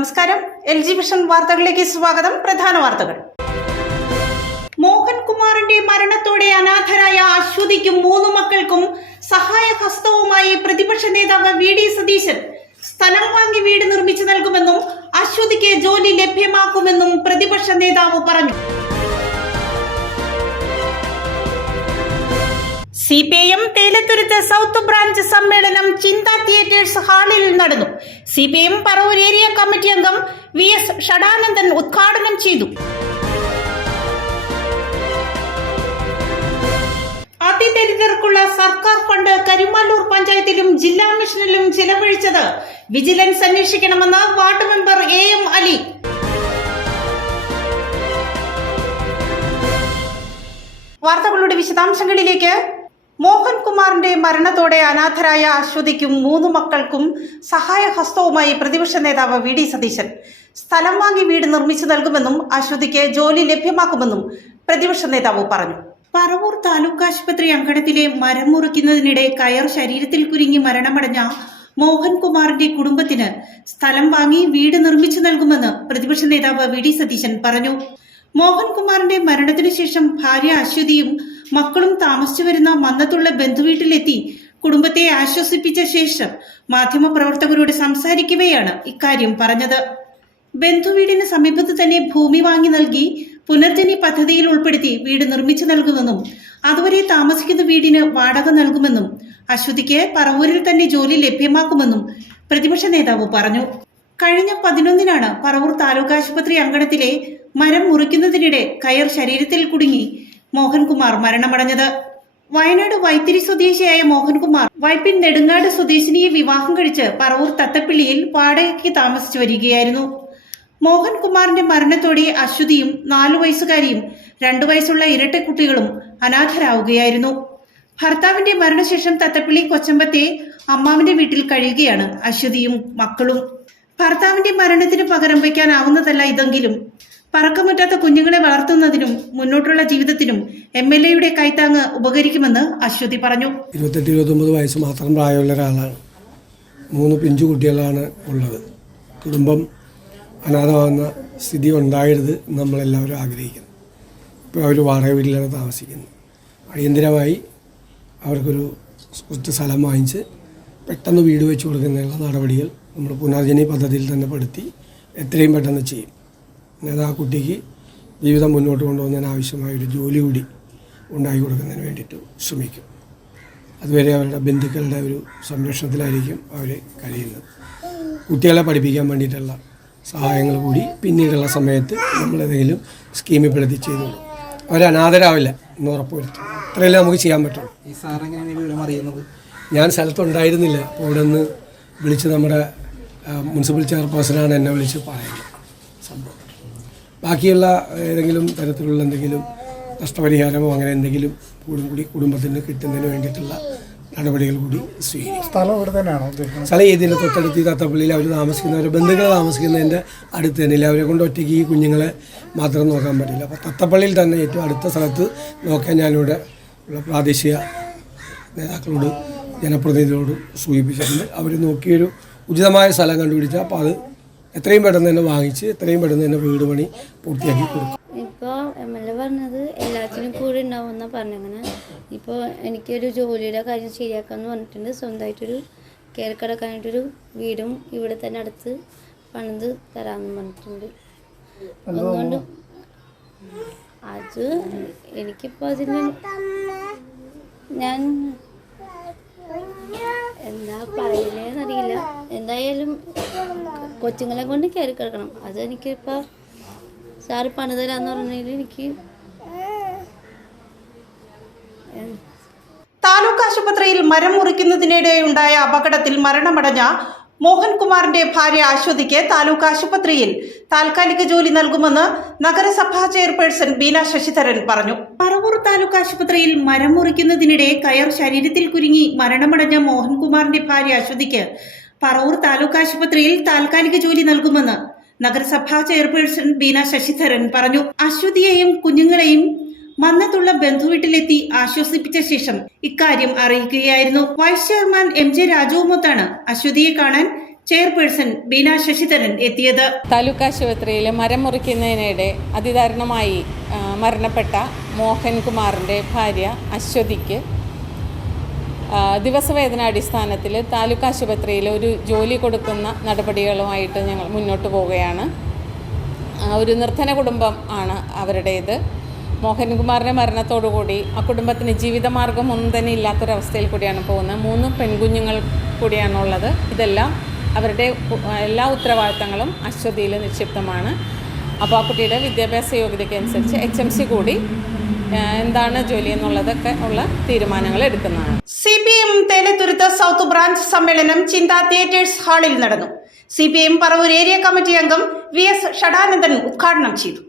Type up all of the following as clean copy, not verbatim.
നമസ്കാരം. LG vision വാർത്തകളിലേക്ക് സ്വാഗതം. പ്രധാന വാർത്തകൾ. മോഹൻകുമാറിന്റെ മരണത്തോടെ അനാഥരായ അശ്വതിക്കും 3 മക്കൾക്കും സഹായഹസ്തവുമായി പ്രതിപക്ഷ നേതാവ് VD സതീശൻ സ്ഥലം വാങ്ങി വീട് നിർമ്മിച്ചു നൽകുമെന്നും അശ്വതിക്ക് ജോലി ലഭ്യമാക്കുമെന്നും പ്രതിപക്ഷ നേതാവ് പറഞ്ഞു. CPIM തേലത്തുരുത്ത് സൗത്ത് ബ്രാഞ്ച് സമ്മേളനം ചിന്ത തിയേറ്റേഴ്സ് ഹാളിൽ നടന്നു. CPIM പറവൂർ ഏരിയ കമ്മിറ്റി അംഗം VS ഷടാനന്ദൻ ഉദ്ഘാടനം ചെയ്തു. അതിദരിദ്രർക്കുള്ള സർക്കാർ ഫണ്ട് കരിമാല്ലൂർ പഞ്ചായത്തിലും ജില്ലാ മിഷനിലും ചിലവഴിച്ചത് വിജിലൻസ് അന്വേഷിക്കണമെന്ന് വാർഡ് മെമ്പർ AM അലി. വാർത്തകളുടെ വിശദാംശങ്ങളിലേക്ക്. മോഹൻകുമാറിന്റെ മരണത്തോടെ അനാഥരായ അശ്വതിക്കും 3 മക്കൾക്കും സഹായഹസ്തവുമായി പ്രതിപക്ഷ നേതാവ് VD സതീശൻ സ്ഥലം വാങ്ങി വീട് നിർമ്മിച്ചു നൽകുമെന്നും അശ്വതിക്ക് ജോലി ലഭ്യമാക്കുമെന്നും പ്രതിപക്ഷ നേതാവ് പറഞ്ഞു. പറവൂർ താലൂക്ക് ആശുപത്രി അങ്കണത്തിലെ മരം മുറിക്കുന്നതിനിടെ കയർ ശരീരത്തിൽ കുരുങ്ങി മരണമടഞ്ഞ മോഹൻകുമാറിന്റെ കുടുംബത്തിന് സ്ഥലം വാങ്ങി വീട് നിർമ്മിച്ചു നൽകുമെന്ന് പ്രതിപക്ഷ നേതാവ് VD സതീശൻ പറഞ്ഞു. മോഹൻകുമാറിന്റെ മരണത്തിനു ശേഷം ഭാര്യ അശ്വതിയും മക്കളും താമസിച്ചു വരുന്ന മന്നത്തുള്ള ബന്ധുവീട്ടിലെത്തി കുടുംബത്തെ ആശ്വസിപ്പിച്ച ശേഷം മാധ്യമപ്രവർത്തകരോട് സംസാരിക്കവെയാണ് ഇക്കാര്യം പറഞ്ഞത്. ബന്ധുവീടിന് സമീപത്ത് തന്നെ ഭൂമി വാങ്ങി നൽകി പുനർജനി പദ്ധതിയിൽ ഉൾപ്പെടുത്തി വീട് നിർമ്മിച്ചു നൽകുമെന്നും അതുവരെ താമസിക്കുന്ന വീടിന് വാടക നൽകുമെന്നും അശ്വതിക്ക് പറവൂരിൽ തന്നെ ജോലി ലഭ്യമാക്കുമെന്നും പ്രതിപക്ഷ നേതാവ് പറഞ്ഞു. കഴിഞ്ഞ 11-നാണ് പറവൂർ താലൂക്ക് ആശുപത്രി അങ്കണത്തിലെ മരം മുറിക്കുന്നതിനിടെ കയർ ശരീരത്തിൽ കുടുങ്ങി മോഹൻകുമാർ മരണമടഞ്ഞത്. വയനാട് വൈത്തിരി സ്വദേശിയായ മോഹൻകുമാർ വൈപ്പിൻ നെടുങ്ങാട് സ്വദേശിനിയെ വിവാഹം കഴിച്ച് പറവൂർ തത്തപ്പിള്ളിയിൽ വാടകയ്ക്ക് താമസിച്ചു വരികയായിരുന്നു. മോഹൻകുമാറിന്റെ മരണത്തോടെ അശ്വതിയും 4 വയസ്സുകാരിയും 2 വയസ്സുള്ള ഇരട്ടക്കുട്ടികളും അനാഥരാവുകയായിരുന്നു. ഭർത്താവിന്റെ മരണശേഷം തത്തപ്പിള്ളി കൊച്ചമ്പത്തെ അമ്മാവിന്റെ വീട്ടിൽ കഴിയുകയാണ് അശ്വതിയും മക്കളും. ഭർത്താവിന്റെ മരണത്തിന് പകരം വയ്ക്കാനാവുന്നതല്ല ഇതെങ്കിലും പറക്കമുറ്റാത്ത കുഞ്ഞുങ്ങളെ വളർത്തുന്നതിനും മുന്നോട്ടുള്ള ജീവിതത്തിനും MLAയുടെ കൈത്താങ്ങ് ഉപകരിക്കുമെന്ന് അശ്വതി പറഞ്ഞു. 28-29 വയസ്സ് മാത്രം പ്രായമുള്ള ഒരാളാണ്. 3 പിഞ്ചു കുട്ടികളാണ് ഉള്ളത്. കുടുംബം അനാഥമാകുന്ന സ്ഥിതി ഉണ്ടാകരുത് നമ്മളെല്ലാവരും ആഗ്രഹിക്കുന്നു. ഇപ്പോൾ അവർ വാടക വീട്ടിലാണ് താമസിക്കുന്നത്. അടിയന്തരമായി അവർക്കൊരു കുറച്ച് സ്ഥലം വാങ്ങിച്ച് പെട്ടെന്ന് വീട് വെച്ച് കൊടുക്കുന്നതിനുള്ള നടപടികൾ നമ്മൾ പുനർജനി പദ്ധതിയിൽ തന്നെ പെടുത്തി എത്രയും പെട്ടെന്ന് ചെയ്യും. എന്നാൽ ആ കുട്ടിക്ക് ജീവിതം മുന്നോട്ട് കൊണ്ടുപോകുന്നതിന് ആവശ്യമായൊരു ജോലി കൂടി ഉണ്ടാക്കി കൊടുക്കുന്നതിന് വേണ്ടിയിട്ട് ശ്രമിക്കും. അതുവരെ അവരുടെ ബന്ധുക്കളുടെ ഒരു സംരക്ഷണത്തിലായിരിക്കും അവർ കഴിയുന്നത്. കുട്ടികളെ പഠിപ്പിക്കാൻ വേണ്ടിയിട്ടുള്ള സഹായങ്ങൾ കൂടി പിന്നീടുള്ള സമയത്ത് നമ്മളേതെങ്കിലും സ്കീമിൽ പെടുത്തി ചെയ്തോളൂ. അവരനാഥരാവില്ല എന്ന് ഉറപ്പുവരുത്തും. ഇത്രയല്ലേ നമുക്ക് ചെയ്യാൻ പറ്റുള്ളൂ. ഈ സാറെങ്ങനെയാണ് വിവരം അറിയുന്നത്? ഞാൻ സ്ഥലത്തുണ്ടായിരുന്നില്ല. അപ്പോൾ ഇവിടെ നിന്ന് വിളിച്ച് നമ്മുടെ മുനിസിപ്പൽ ചെയർപേഴ്സണാണ് എന്നെ വിളിച്ച് പറയുന്നത് സംഭവം. ബാക്കിയുള്ള ഏതെങ്കിലും തരത്തിലുള്ള എന്തെങ്കിലും നഷ്ടപരിഹാരമോ അങ്ങനെ എന്തെങ്കിലും കൂടി കുടുംബത്തിന് കിട്ടുന്നതിന് വേണ്ടിയിട്ടുള്ള നടപടികൾ കൂടി സ്വീകരിക്കും. സ്ഥലം ഇവിടെ തന്നെയാണോ ഉദ്ദേശിക്കുന്നത്? സ്ഥലം ഇതിൻ്റെ തൊട്ടടുത്ത് തത്തപ്പള്ളിയിൽ അവർ താമസിക്കുന്നവർ ബന്ധുക്കൾ താമസിക്കുന്നതിൻ്റെ അടുത്ത് തന്നെ. അവരെ കൊണ്ട് ഒറ്റയ്ക്ക് ഈ കുഞ്ഞുങ്ങളെ മാത്രം നോക്കാൻ പറ്റില്ല. അപ്പോൾ തത്തപ്പള്ളിയിൽ തന്നെ ഏറ്റവും അടുത്ത സ്ഥലത്ത് നോക്കാൻ ഞാനിവിടെ ഉള്ള പ്രാദേശിക നേതാക്കളോട് ജനപ്രതിനിധികളോട് സൂചിപ്പിച്ചിട്ടുണ്ട്. അവർ നോക്കിയൊരു ഉചിതമായ സ്ഥലം കണ്ടുപിടിച്ചാൽ അപ്പോൾ അത് എത്രയും പെട്ടെന്ന് തന്നെ വാങ്ങിച്ച് എത്രയും പെട്ടെന്ന് തന്നെ വീട് പണി പൂർത്തിയാക്കി കൊടുക്കും. ഇപ്പോൾ MLA പറഞ്ഞത് എല്ലാത്തിനും കൂടി ഉണ്ടാവുമെന്ന പറഞ്ഞങ്ങനെ. ഇപ്പോൾ എനിക്കൊരു ജോലിയുടെ കാര്യം ശരിയാക്കാമെന്ന് പറഞ്ഞിട്ടുണ്ട്. സ്വന്തമായിട്ടൊരു കയറി കിടക്കാനായിട്ടൊരു വീടും ഇവിടെ തന്നെ അടുത്ത് പണിത് തരാമെന്ന് പറഞ്ഞിട്ടുണ്ട്. അതുകൊണ്ട് അത് എനിക്കിപ്പോൾ അതിന് ഞാൻ എന്താ പറയുന്നതെന്നറിയില്ല. എന്തായാലും കൊച്ചുങ്ങളെ കൊണ്ട് കയറി കിടക്കണം. അതെനിക്കിപ്പോൾ സാറ് പണി തരാന്ന് പറഞ്ഞതിൽ എനിക്ക് താലൂക്ക് ആശുപത്രിയിൽ മരം മുറിക്കുന്നതിനിടെ ഉണ്ടായ അപകടത്തിൽ മരണമടഞ്ഞ മോഹൻകുമാറിന്റെ ഭാര്യ അശ്വതിക്ക് താലൂക്ക് ആശുപത്രിയിൽ താൽക്കാലിക ജോലി നൽകുമെന്ന് നഗരസഭാ ചെയർപേഴ്സൺ ബീന ശശിധരൻ പറഞ്ഞു. പറവൂർ താലൂക്ക് ആശുപത്രിയിൽ മരം മുറിക്കുന്നതിനിടെ കയർ ശരീരത്തിൽ കുരുങ്ങി മരണമടഞ്ഞ മോഹൻകുമാറിന്റെ ഭാര്യ അശ്വതിക്ക് പറവൂർ താലൂക്ക് ആശുപത്രിയിൽ താൽക്കാലിക ജോലി നൽകുമെന്ന് നഗരസഭാ ചെയർപേഴ്സൺ ബീന ശശിധരൻ പറഞ്ഞു. അശ്വതിയെയും കുഞ്ഞുങ്ങളെയും മന്നത്തുള്ള ബന്ധുവീട്ടിലെത്തി ആശ്വസിപ്പിച്ച ശേഷം ഇക്കാര്യം അറിയിക്കുകയായിരുന്നു. വൈസ് ചെയർമാൻ MJ രാജുവുമൊത്താണ് അശ്വതിയെ കാണാൻ ചെയർപേഴ്സൺ ബീന ശശിധരൻ എത്തിയത്. താലൂക്ക് ആശുപത്രിയിൽ മരം മുറിക്കുന്നതിനിടെ അതിദാരുണമായി മരണപ്പെട്ട മോഹൻകുമാറിൻ്റെ ഭാര്യ അശ്വതിക്ക് ദിവസവേതനാടിസ്ഥാനത്തിൽ താലൂക്ക് ആശുപത്രിയിൽ ഒരു ജോലി കൊടുക്കുന്ന നടപടികളുമായിട്ട് ഞങ്ങൾ മുന്നോട്ട് പോവുകയാണ്. ഒരു നിർധന കുടുംബം ആണ് അവരുടേത്. മോഹൻകുമാറിൻ്റെ മരണത്തോടുകൂടി ആ കുടുംബത്തിന് ജീവിതമാർഗം ഒന്നും തന്നെ ഇല്ലാത്തൊരവസ്ഥയിൽ കൂടിയാണ് പോകുന്നത്. 3 പെൺകുഞ്ഞുങ്ങൾ കൂടിയാണുള്ളത്. ഇതെല്ലാം അവരുടെ എല്ലാ ഉത്തരവാദിത്തങ്ങളും അശ്വതിയിൽ നിക്ഷിപ്തമാണ്. അപ്പോൾ ആ കുട്ടിയുടെ വിദ്യാഭ്യാസ യോഗ്യതയ്ക്ക് അനുസരിച്ച് HMC കൂടി എന്താണ് ജോലി എന്നുള്ളതൊക്കെ ഉള്ള തീരുമാനങ്ങൾ എടുക്കുന്നതാണ്. CPM തേലത്തുരുത്ത് സൗത്ത് ബ്രാഞ്ച് സമ്മേളനം ചിന്ത തിയേറ്റേഴ്സ് ഹാളിൽ നടന്നു. CPM പറവൂർ ഏരിയ കമ്മിറ്റി അംഗം VS ഷഡാനന്ദൻ ഉദ്ഘാടനം ചെയ്തു.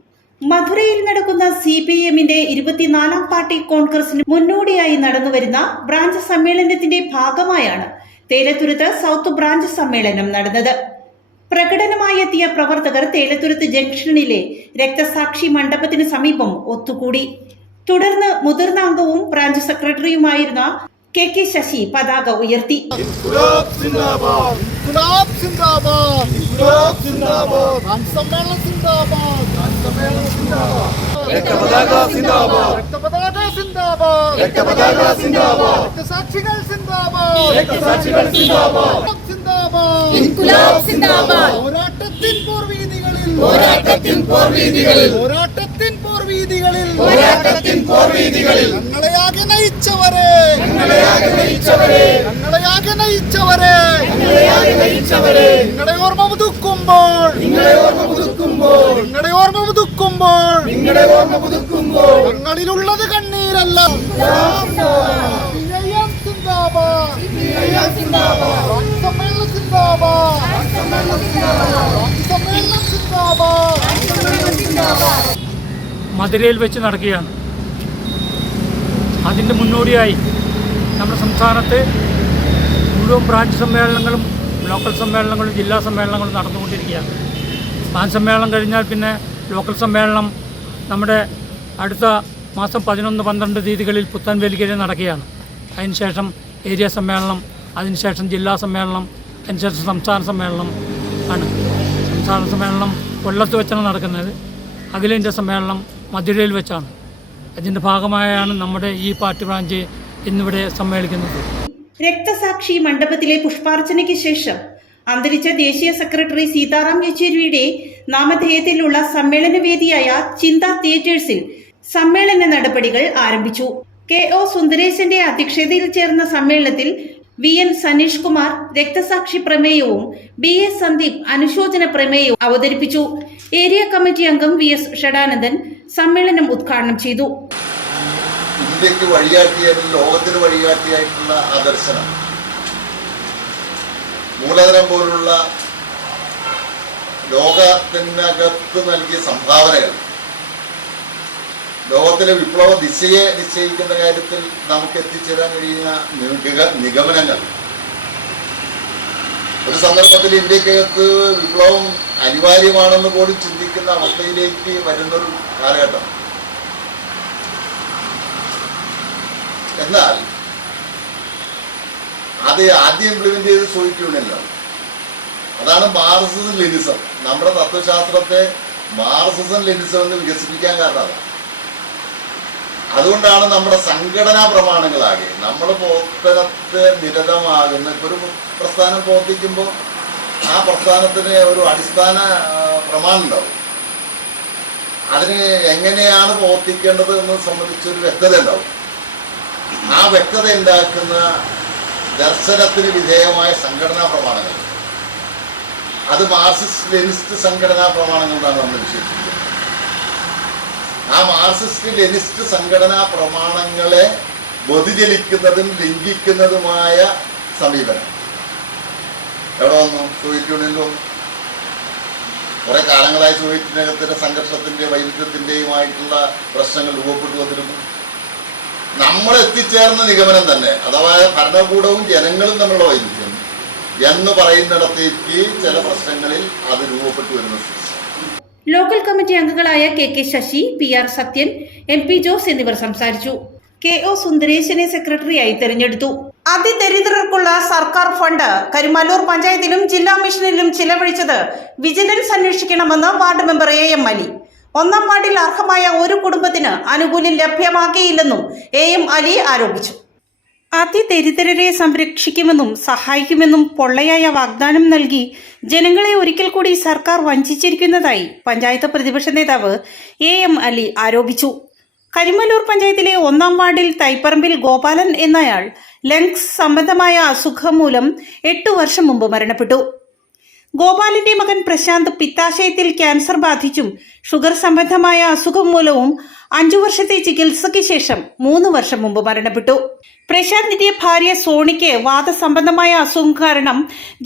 മധുരയിൽ നടക്കുന്ന CPMന്റെ 24ാം പാർട്ടി കോൺഗ്രസിന് മുന്നോടിയായി നടന്നുവരുന്ന ബ്രാഞ്ച് സമ്മേളനത്തിന്റെ ഭാഗമായാണ് തേലത്തുരുത്ത് സൗത്ത് ബ്രാഞ്ച് സമ്മേളനം നടന്നത്. പ്രകടനമായി എത്തിയ പ്രവർത്തകർ തേലത്തുരുത്ത് ജംഗ്ഷനിലെ രക്തസാക്ഷി മണ്ഡപത്തിന് സമീപം ഒത്തുകൂടി. തുടർന്ന് മുതിർന്ന അംഗവും ബ്രാഞ്ച് സെക്രട്ടറിയുമായിരുന്ന KK ശശി പതാക ഉയർത്തി. ഞങ്ങളെയാകെ നയിച്ചവരെ നിങ്ങളുടെ ഓർമ്മ പുതുക്കുമ്പോൾ ഞങ്ങളിലുള്ളത് കണ്ണീരല്ല. മധുരയിൽ വെച്ച് നടക്കുകയാണ്. അതിൻ്റെ മുന്നോടിയായി നമ്മുടെ സംസ്ഥാനത്ത് മുഴുവൻ ബ്രാഞ്ച് സമ്മേളനങ്ങളും ലോക്കൽ സമ്മേളനങ്ങളും ജില്ലാ സമ്മേളനങ്ങളും നടന്നുകൊണ്ടിരിക്കുകയാണ്. ബ്രാഞ്ച് സമ്മേളനം കഴിഞ്ഞാൽ പിന്നെ ലോക്കൽ സമ്മേളനം നമ്മുടെ അടുത്ത മാസം 11, 12 തീയതികളിൽ പുത്തൻവേലിക്കരയിൽ നടക്കുകയാണ്. അതിനുശേഷം ഏരിയ സമ്മേളനം, അതിനുശേഷം ജില്ലാ സമ്മേളനം, അതിനുശേഷം സംസ്ഥാന സമ്മേളനം ആണ്. സംസ്ഥാന സമ്മേളനം കൊല്ലത്ത് വെച്ചാണ് നടക്കുന്നത്. അഖിലേന്ത്യാ സമ്മേളനം മധുരയിൽ വെച്ചാണ്. അതിൻ്റെ ഭാഗമായാണ് നമ്മുടെ ഈ പാർട്ടി ബ്രാഞ്ച് ഇന്നിവിടെ സമ്മേളിക്കുന്നത്. രക്തസാക്ഷി മണ്ഡപത്തിലെ പുഷ്പാർച്ചനയ്ക്ക് ശേഷം അന്തരിച്ച ദേശീയ സെക്രട്ടറി സീതാറാം യെച്ചൂരിയുടെ നാമധേയത്തിലുള്ള സമ്മേളനവേദിയായ ചിന്ത തിയേറ്റേഴ്സിൽ സമ്മേളന നടപടികൾ ആരംഭിച്ചു. KO സുന്ദരേശന്റെ അധ്യക്ഷതയിൽ ചേർന്ന സമ്മേളനത്തിൽ VN സനീഷ് കുമാർ രക്തസാക്ഷി പ്രമേയവും BA സന്ദീപ് അനുശോചന പ്രമേയവും അവതരിപ്പിച്ചു. ഏരിയ കമ്മിറ്റി അംഗം VS ഷഡാനന്ദൻ സമ്മേളനം ഉദ്ഘാടനം ചെയ്തു. ഇന്ത്യക്ക് വഴികാട്ടിയായിട്ടും ലോകത്തിന് വഴികാട്ടിയായിട്ടുള്ള ആ ദർശനം, മൂലധനം പോലുള്ള ലോകത്തിനകത്ത് നൽകിയ സംഭാവനകൾ, ലോകത്തിലെ വിപ്ലവ ദിശയെ നിശ്ചയിക്കുന്ന കാര്യത്തിൽ നമുക്ക് എത്തിച്ചേരാൻ കഴിയുന്ന നിഗമനങ്ങൾ, ഒരു സന്ദർഭത്തിൽ ഇന്ത്യക്കകത്ത് വിപ്ലവം അനിവാര്യമാണെന്ന് പോലും ചിന്തിക്കുന്ന അവസ്ഥയിലേക്ക് വരുന്നൊരു കാലഘട്ടം. എന്നാൽ അത് ആദ്യം ഇംപ്ലിമെന്റ് ചെയ്ത് സോവിയറ്റ് യൂണിയനിലാണ്. അതാണ് മാർക്സിസം ലെനിസം. നമ്മുടെ തത്വശാസ്ത്രത്തെ മാർക്സിസം ലെനിസം എന്ന് വികസിപ്പിക്കാൻ കാരണം അതാണ്. അതുകൊണ്ടാണ് നമ്മുടെ സംഘടനാ പ്രമാണങ്ങളാകെ നമ്മൾ പ്രവർത്തനത്തെ നിരതമാകുന്ന, ഇപ്പോൾ ഒരു പ്രസ്ഥാനം പ്രവർത്തിക്കുമ്പോൾ ആ പ്രസ്ഥാനത്തിന് ഒരു അടിസ്ഥാന പ്രമാണം ഉണ്ടാവും. അതിന് എങ്ങനെയാണ് പ്രവർത്തിക്കേണ്ടത് എന്നത് സംബന്ധിച്ചൊരു വ്യക്തത ഉണ്ടാവും. ആ വ്യക്തത ഉണ്ടാക്കുന്ന ദർശനത്തിന് വിധേയമായ സംഘടനാ പ്രമാണങ്ങൾ, അത് മാർക്സിസ്റ്റ് ലെനിസ്റ്റ് സംഘടനാ പ്രമാണങ്ങളാണ് നമ്മൾ വിശേഷിപ്പിക്കുന്നത്. ആ മാർക്സിസ്റ്റ് ലെനിസ്റ്റ് സംഘടനാ പ്രമാണങ്ങളെ വ്യതിചലിക്കുന്നതും ലംഘിക്കുന്നതുമായ സമീപനം എവിടെ വന്നു? സോവിയറ്റ് യൂണിയനിൽ വന്നു. കുറെ കാലങ്ങളായി സോവിയറ്റിനകത്തിന്റെ സംഘർഷത്തിന്റെ വൈരുദ്ധ്യത്തിന്റെയുമായിട്ടുള്ള പ്രശ്നങ്ങൾ രൂപപ്പെട്ടു വന്നിരുന്നു. നമ്മൾ എത്തിച്ചേർന്ന നിഗമനം തന്നെ, അഥവാ ഭരണകൂടവും ജനങ്ങളും തമ്മിലുള്ള വൈരുദ്ധ്യം എന്ന് പറയുന്നിടത്തേക്ക് ചില പ്രശ്നങ്ങളിൽ അത് രൂപപ്പെട്ടു വരുന്ന സ്ഥിതി. ലോക്കൽ കമ്മിറ്റി അംഗങ്ങളായ KK Sasi, PR Sathyan, MP Jose എന്നിവർ സംസാരിച്ചു. KO സുന്ദരേശനെ സെക്രട്ടറിയായി തെരഞ്ഞെടുത്തു. അതിദരിദ്രർക്കുള്ള സർക്കാർ ഫണ്ട് കരിമാലൂർ പഞ്ചായത്തിലും ജില്ലാ മിഷനിലും ചിലവഴിച്ചത് വിജിലൻസ് അന്വേഷിക്കണമെന്ന് വാർഡ് മെമ്പർ AM അലി. 1-ാം വാർഡിൽ അർഹമായ ഒരു കുടുംബത്തിന് ആനുകൂല്യം ലഭ്യമാക്കിയില്ലെന്നും AM അലി ആരോപിച്ചു. അതിദരിദ്രരെ സംരക്ഷിക്കുമെന്നും സഹായിക്കുമെന്നും പൊള്ളയായ വാഗ്ദാനം നൽകി ജനങ്ങളെ ഒരിക്കൽ കൂടി സർക്കാർ വഞ്ചിച്ചിരിക്കുന്നതായി പഞ്ചായത്ത് പ്രതിപക്ഷ നേതാവ് AM അലി ആരോപിച്ചു. കരിമല്ലൂർ പഞ്ചായത്തിലെ 1-ാം വാർഡിൽ തൈപ്പറമ്പിൽ ഗോപാലൻ എന്നയാൾ ലങ്സ് സംബന്ധമായ അസുഖം മൂലം 8 വർഷം മുമ്പ് മരണപ്പെട്ടു. ഗോപാലിന്റെ മകൻ പ്രശാന്ത് പിത്താശയത്തിൽ ക്യാൻസർ ബാധിച്ചും ഷുഗർ സംബന്ധമായ അസുഖം മൂലവും 5 വർഷത്തെ ചികിത്സയ്ക്ക് ശേഷം 3 വർഷം മുമ്പ് മരണപ്പെട്ടു. പ്രശാന്തിന്റെ ഭാര്യ സോണിക്ക് വാദസംബന്ധമായ അസുഖം കാരണം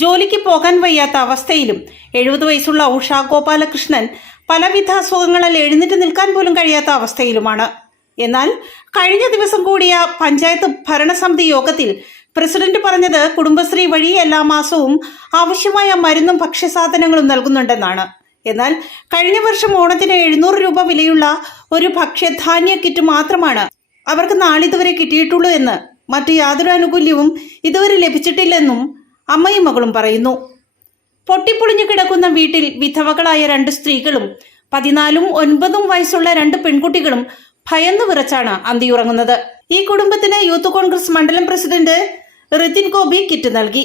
ജോലിക്ക് പോകാൻ വയ്യാത്ത അവസ്ഥയിലും 70 വയസ്സുള്ള ഉഷ ഗോപാലകൃഷ്ണൻ പലവിധ അസുഖങ്ങളാൽ എഴുന്നേറ്റ് നിൽക്കാൻ പോലും കഴിയാത്ത അവസ്ഥയിലുമാണ്. എന്നാൽ കഴിഞ്ഞ ദിവസം കൂടിയ പഞ്ചായത്ത് ഭരണസമിതി യോഗത്തിൽ പ്രസിഡന്റ് പറഞ്ഞത് കുടുംബശ്രീ വഴി എല്ലാ മാസവും ആവശ്യമായ മരുന്നും ഭക്ഷ്യസാധനങ്ങളും നൽകുന്നുണ്ടെന്നാണ്. എന്നാൽ കഴിഞ്ഞ വർഷം ഓണത്തിന് 700 രൂപ വിലയുള്ള ഒരു ഭക്ഷ്യധാന്യ കിറ്റ് മാത്രമാണ് അവർക്ക് നാളിതുവരെ കിട്ടിയിട്ടുള്ളൂ എന്ന് മറ്റു യാതൊരു ആനുകൂല്യവും ഇതുവരെ ലഭിച്ചിട്ടില്ലെന്നും അമ്മയും മകളും പറയുന്നു. പൊട്ടിപ്പൊളിഞ്ഞു കിടക്കുന്ന വീട്ടിൽ വിധവകളായ 2 സ്ത്രീകളും 14ഉം 9ഉം വയസ്സുള്ള 2 പെൺകുട്ടികളും ഭയന്നു വിറച്ചാണ് അന്തിയുറങ്ങുന്നത്. ഈ കുടുംബത്തിന് യൂത്ത് കോൺഗ്രസ് മണ്ഡലം പ്രസിഡന്റ് റിതിൻ ഗോപി കിറ്റ് നൽകി.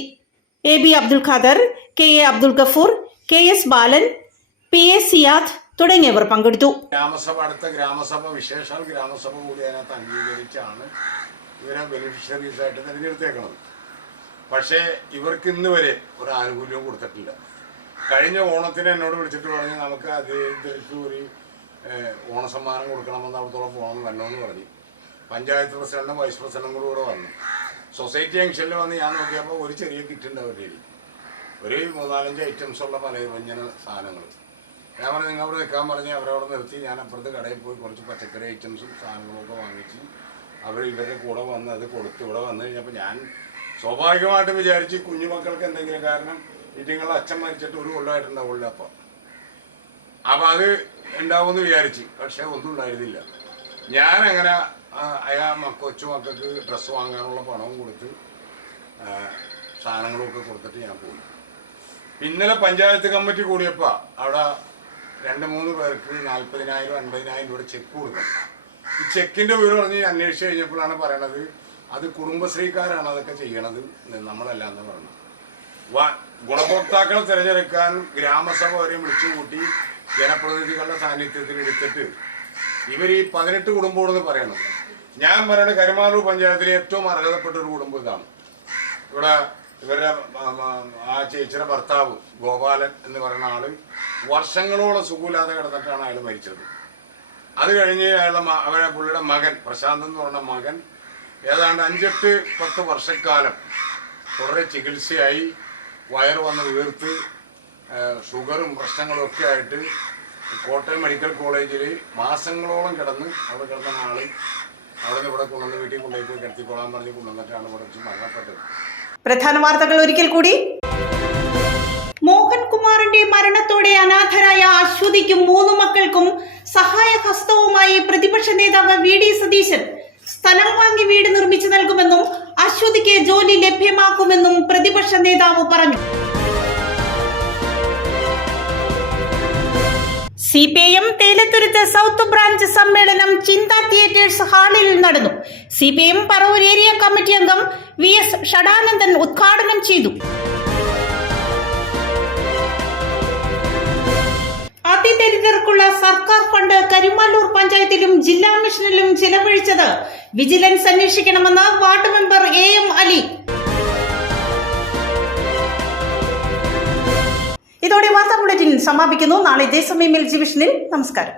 AB Abdul Khader, KA Abdul Gafoor, KS ബാലൻ, PA സിയാദ് തുടങ്ങിയവർ പങ്കെടുത്തു. അടുത്ത ഗ്രാമസഭ വിശേഷാൽ ഗ്രാമസഭ കൂടി അതിനകത്ത് അംഗീകരിച്ചാണ് ഇവരെ ബെനിഫിഷ്യറീസ് ആയിട്ട് തിരഞ്ഞെടുത്തേക്കുന്നത്. പക്ഷേ ഇവർക്ക് ഇന്ന് വരെ ഒരു ആനുകൂല്യവും കൊടുത്തിട്ടില്ല. കഴിഞ്ഞ ഓണത്തിന് എന്നോട് വിളിച്ചിട്ട് പറഞ്ഞ് നമുക്ക് അദ്ദേഹത്തിലേക്ക് ഒരു ഓണസമ്മാനം കൊടുക്കണമെന്ന് അവിടത്തോളം പോകണം വരണമെന്ന് പറഞ്ഞു. പഞ്ചായത്ത് പ്രസിഡന്റും വൈസ് പ്രസിഡന്റും കൂടെ വന്നു. സൊസൈറ്റി ജംഗ്ഷനിൽ വന്ന് ഞാൻ നോക്കിയപ്പോൾ ഒരു ചെറിയ കിറ്റ് ഉണ്ട് അവരുടെ ഒരു 3-4-5 ഐറ്റംസ് ഉള്ള പലവ്യഞ്ജന സാധനങ്ങൾ. ഞാൻ പറഞ്ഞു നിങ്ങൾ അവിടെ നിൽക്കാൻ പറഞ്ഞ് അവരവിടെ നിർത്തി. ഞാൻ അപ്പുറത്ത് കടയിൽ പോയി കുറച്ച് പച്ചക്കറി ഐറ്റംസും സാധനങ്ങളൊക്കെ വാങ്ങിച്ച് ഇവരുടെ കൂടെ വന്ന് അത് കൊടുത്ത് ഇവിടെ വന്നു കഴിഞ്ഞപ്പോൾ ഞാൻ സ്വാഭാവികമായിട്ടും വിചാരിച്ച് കുഞ്ഞുമക്കൾക്ക് എന്തെങ്കിലും, കാരണം ഇറ്റിങ്ങളുടെ അച്ഛൻ മരിച്ചിട്ട് 1 കൊല്ലമായിട്ടുണ്ടാവുള്ളൂ. അപ്പം അത് ഉണ്ടാവുമെന്ന് വിചാരിച്ച്. പക്ഷേ ഒന്നും ഉണ്ടായിരുന്നില്ല. ഞാനങ്ങനെ കൊച്ചുമക്കൾക്ക് ഡ്രസ്സ് വാങ്ങാനുള്ള പണവും കൊടുത്ത് സാധനങ്ങളൊക്കെ കൊടുത്തിട്ട് ഞാൻ പോയി. ഇന്നലെ പഞ്ചായത്ത് കമ്മിറ്റി കൂടിയപ്പോൾ അവിടെ 2-3 പേർക്ക് 40,000 50,000 രൂപ ചെക്ക് കൊടുക്കണം. ഈ ചെക്കിൻ്റെ വിവരം പറഞ്ഞ് അന്വേഷിച്ച് കഴിഞ്ഞപ്പോഴാണ് പറയണത് അത് കുടുംബശ്രീക്കാരാണ് അതൊക്കെ ചെയ്യണത്, നമ്മളല്ല എന്ന് പറഞ്ഞു. ഗുണഭോക്താക്കളെ തിരഞ്ഞെടുക്കാൻ ഗ്രാമസഭ വരെ വിളിച്ചു കൂട്ടി ജനപ്രതിനിധികളുടെ സാന്നിധ്യത്തിൽ എടുത്തിട്ട് ഇവർ ഈ 18 കുടുംബങ്ങളെന്ന് പറയണം. ഞാൻ പറയുന്നത് കരിമാലൂർ പഞ്ചായത്തിലെ ഏറ്റവും അർഹതപ്പെട്ട ഒരു കുടുംബം ഇതാണ്. ഇവിടെ ഇവരുടെ ആ ചേച്ചിയുടെ ഭർത്താവ് ഗോപാലൻ എന്ന് പറയുന്ന ആള് വർഷങ്ങളോളം സുഖമില്ലാതെ കിടന്നിട്ടാണ് അയാൾ മരിച്ചത്. അത് കഴിഞ്ഞ് പുള്ളിയുടെ മകൻ പ്രശാന്ത് എന്ന് പറഞ്ഞ മകൻ ഏതാണ്ട് 5-10 വർഷക്കാലം കുറേ ചികിത്സയായി വയറ് വന്ന് വീർത്ത് ഷുഗറും പ്രശ്നങ്ങളും ഒക്കെ ആയിട്ട് കോട്ടയം മെഡിക്കൽ കോളേജിൽ മാസങ്ങളോളം കിടന്ന് അവിടെ കിടന്ന ആള് അവിടെ നിന്ന് ഇവിടെ കൊണ്ടുവന്ന് വീട്ടിൽ കൊണ്ടുപോയി കിടത്തിക്കൊള്ളാൻ പറഞ്ഞ് കൊണ്ടുവന്നിട്ടാണ് ഇവിടെ വെച്ച് മരണപ്പെട്ടത്. പ്രധാന വാർത്തകൾ ഒരിക്കൽ കൂടി. മോഹൻകുമാറിന്റെ മരണത്തോടെ അനാഥരായ അശ്വതിക്കും 3 മക്കൾക്കും സഹായഹസ്തവുമായി പ്രതിപക്ഷ നേതാവ് VD സതീശൻ. സ്ഥലം വാങ്ങി വീട് നിർമ്മിച്ചു നൽകുമെന്നും അശ്വതിക്ക് ജോലി ലഭ്യമാക്കുമെന്നും പ്രതിപക്ഷ നേതാവ് പറഞ്ഞു. CPIM തേലത്തുരുത്ത് സൗത്ത് ബ്രാഞ്ച് സമ്മേളനം ചിന്ത തിയേറ്റേഴ്സ് ഹാളിൽ നടന്നു. CPIM പറവൂർ ഏരിയ കമ്മിറ്റി അംഗം VS ഷടാനന്ദൻ ഉദ്ഘാടനം ചെയ്തു. അതിദരിദ്രർക്കുള്ള സർക്കാർ ഫണ്ട് കരിമാലൂർ പഞ്ചായത്തിലും ജില്ലാ മിഷനിലും ചിലവഴിച്ചത് വിജിലൻസ് അന്വേഷിക്കണമെന്ന് വാർഡ് മെമ്പർ AM അലി. ഇതോടെ വാർത്താ ബുള്ളറ്റിൻ സമാപിക്കുന്നു. നാളെ ഇതേ സമയം LG വിഷനിൽ. നമസ്കാരം.